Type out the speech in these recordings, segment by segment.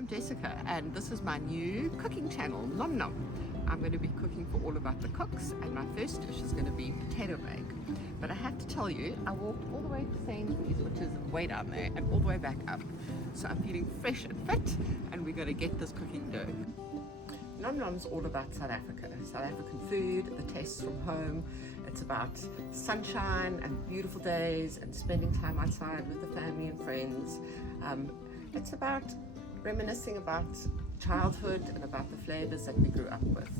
I'm Jessica and this is my new cooking channel, Nom Nom. I'm going to be cooking for all about the cooks and my first dish is going to be potato bake. But I have to tell you, I walked all the way to Sainsbury's, which is way down there, and all the way back up. So I'm feeling fresh and fit and we're going to get this cooking done. Nom Nom's all about South Africa, South African food, the tastes from home. It's about sunshine and beautiful days and spending time outside with the family and friends. It's about reminiscing about childhood and about the flavors that we grew up with.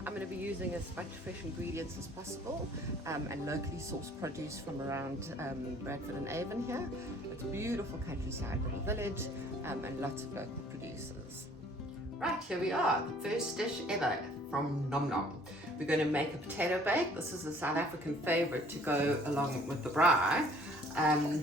I'm going to be using as much fresh ingredients as possible and locally sourced produce from around Bradford and Avon here. It's a beautiful countryside little village and lots of local producers. Right, here we are, the first dish ever from Nom Nom. We're going to make a potato bake. This is a South African favorite to go along with the braai.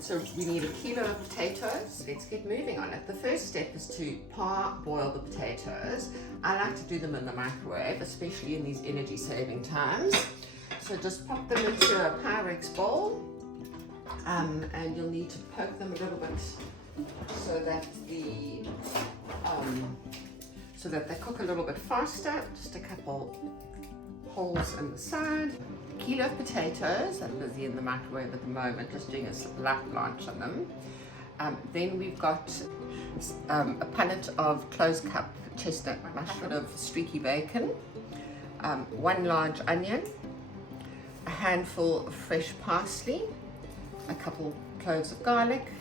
So we need a kilo of potatoes. Let's get moving on it. The first step is to parboil the potatoes. I like to do them in the microwave, especially in these energy saving times. So just pop them into a Pyrex bowl and you'll need to poke them a little bit so that they cook a little bit faster. Just a couple holes in the side. A kilo of potatoes, I'm busy in the microwave at the moment, just doing a light blanch on them. Then we've got a punnet of closed cup chestnut mushroom of streaky bacon, one large onion, a handful of fresh parsley, a couple cloves of garlic,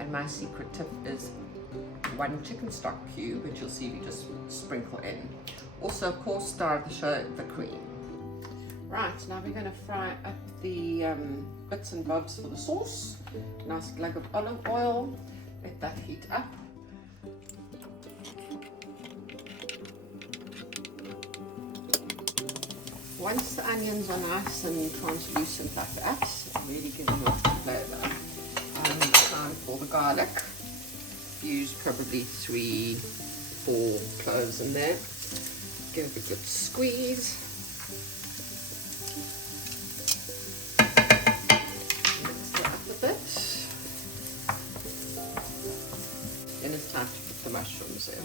and my secret tip is one chicken stock cube, which you'll see we just sprinkle in. Also, of course, star of the show, the cream. Right, now we're going to fry up the bits and bobs for the sauce. Nice glug of olive oil, let that heat up. Once the onions are nice and translucent like that, really giving off the flavour. Time for the garlic. Use probably 3-4 cloves in there. Give it a good squeeze. Then it's time to put the mushrooms in.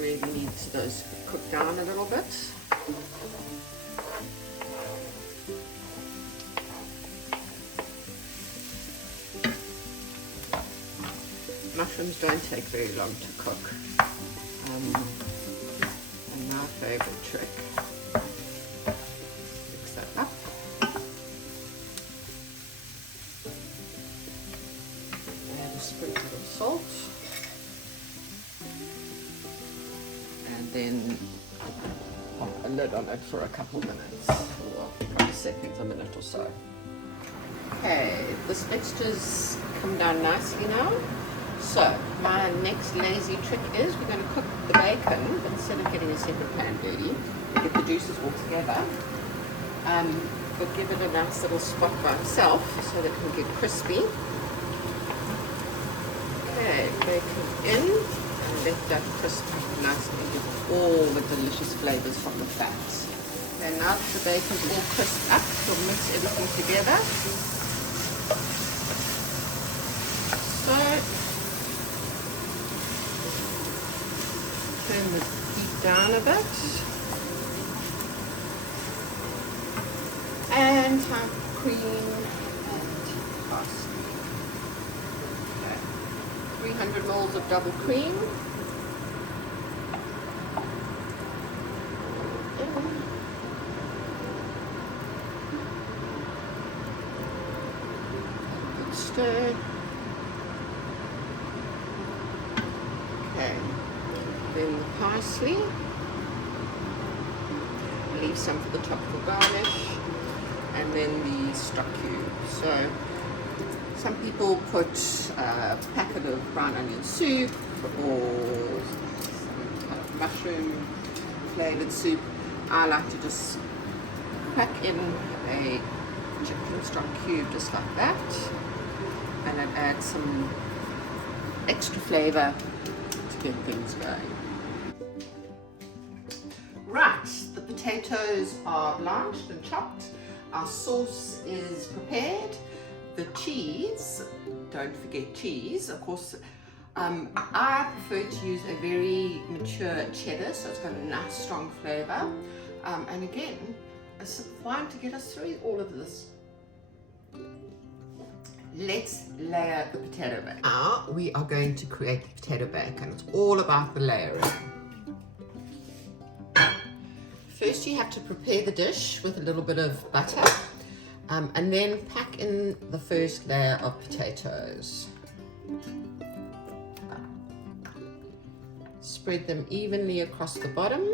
Really needs those cooked down a little bit. Mushrooms don't take very long to cook. And my favourite trick. Mix that up. Add a sprinkle of salt, and then pop a lid on it for a couple of minutes, or a couple of seconds, a minute or so. Okay, this mixture's come down nicely now. So my next lazy trick is we're going to cook the bacon, but instead of getting a separate pan ready, we get the juices all together. But give it a nice little spot by itself so that it can get crispy. Okay, bacon in, and let that crisp nicely and get all the delicious flavors from the fats. Okay, now that the bacon's all crisped up, we'll mix everything together. So, turn the heat down a bit. And have cream and parsley. Okay. 300 ml of double cream. Good stir. Okay. Then the parsley. Leave some for the tropical garnish. And then the stock cube. So some people put a packet of brown onion soup or some kind of mushroom flavored soup. I like to just crack in a chicken stock cube just like that, and then add some extra flavor to get things going. Right, the potatoes are blanched and chopped. Our sauce is prepared. The cheese, don't forget cheese. Of course, I prefer to use a very mature cheddar, so it's got a nice strong flavour. And again, a sip of wine to get us through all of this. Let's layer the potato bake. Now we are going to create the potato bake, and it's all about the layering. First you have to prepare the dish with a little bit of butter, and then pack in the first layer of potatoes. Spread them evenly across the bottom.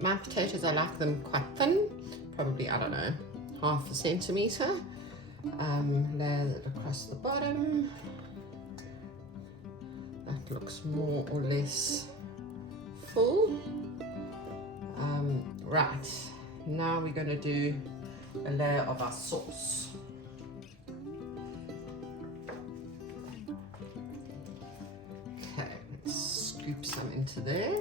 My potatoes, I like them quite thin, probably, I don't know, 1/2 centimetre. Layer it across the bottom. That looks more or less full. Right, now we're going to do a layer of our sauce. Okay, let's scoop some into there.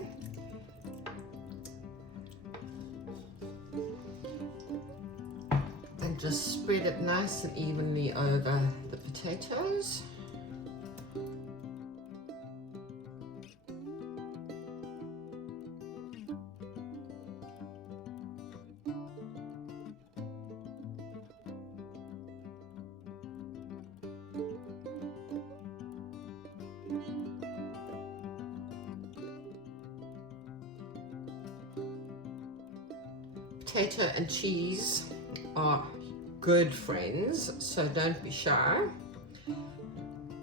And just spread it nice and evenly over the potatoes. Potato and cheese are good friends, so don't be shy.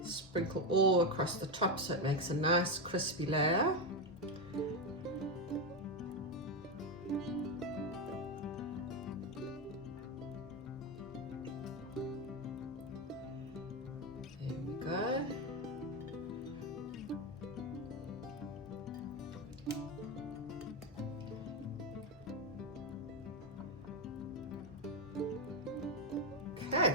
Sprinkle all across the top so it makes a nice crispy layer. There we go. Okay.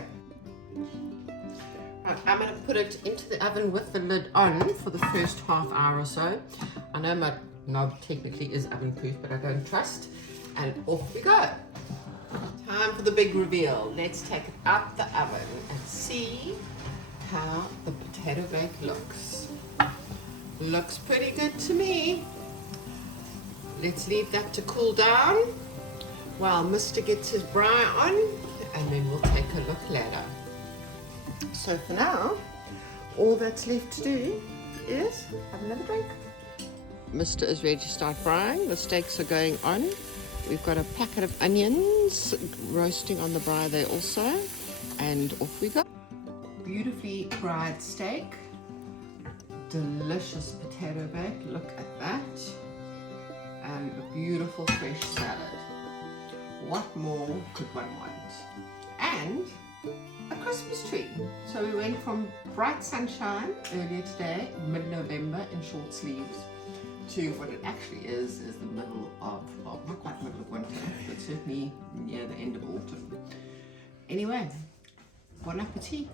Right, I'm going to put it into the oven with the lid on for the first half hour or so. I know my knob technically is oven proof, but I don't trust. And off we go. Time for the big reveal. Let's take it out the oven and see how the potato bake looks. Looks pretty good to me. Let's leave that to cool down while Mr. gets his braai on, and then we'll take a look later. So for now, all that's left to do is have another drink. Mr. is ready to start frying. The steaks are going on. We've got a packet of onions roasting on the braai there also, and off we go. Beautifully fried steak, delicious potato bake, look at that, and a beautiful fresh salad. What more could one want? And a Christmas tree. So we went from bright sunshine earlier today, mid-November in short sleeves, to what it actually is the middle of, well, not quite middle of winter, but certainly near the end of autumn. Anyway, bon appetit.